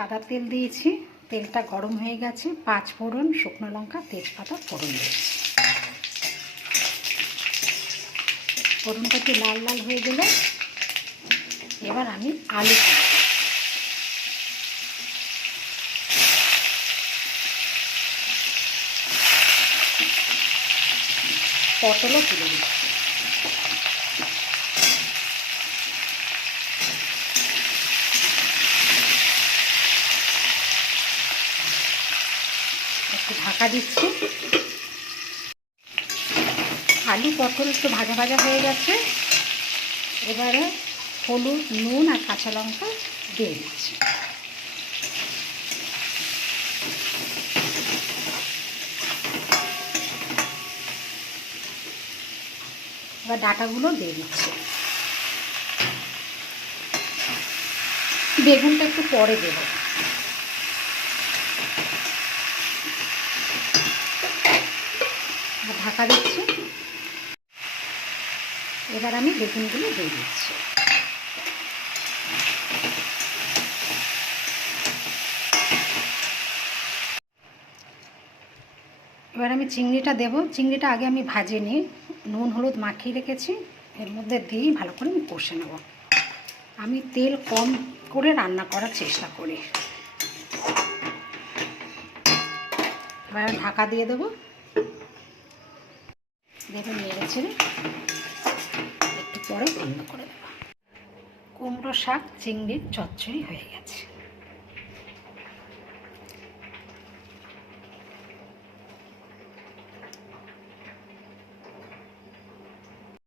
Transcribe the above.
সাদা তেল দিয়েছি, তেলটা গরম হয়ে গেছে। 5 ফোড়ন, শুকনো লঙ্কা, তেজপাতা ফোড়ন দিয়েছি। ফোড়নটা একটু লাল লাল হয়ে গেলে এবার আমি আলু পটলও তুলে দিচ্ছি। একটু ঢাকা দিচ্ছি। আলু পটল একটু ভাজা ভাজা হয়ে গেছে। এবারে হলুদ, নুন আর কাঁচা লঙ্কা দিয়ে দিচ্ছি। এবার ডাঁটাগুলো দিয়ে দিচ্ছি। বেগুনটা একটু পরে দেবো। ঢাকা দিচ্ছি। এবার আমি বেগুনগুলো দিয়ে দিচ্ছি। এবার আমি চিংড়িটা দেব। চিংড়িটা আগে আমি ভাজিনি, নুন হলুদ মাখিয়ে রেখেছি। এর মধ্যে দিয়েই ভালো করে আমি কষে নেব। আমি তেল কম করে রান্না করার চেষ্টা করি। এবার ঢাকা দিয়ে দেবো। দেখে নেড়েছে, একটু পরে বন্ধ করে দেবো। কুমড়ো শাক চিংড়ির চচ্চড়ি হয়ে গেছে।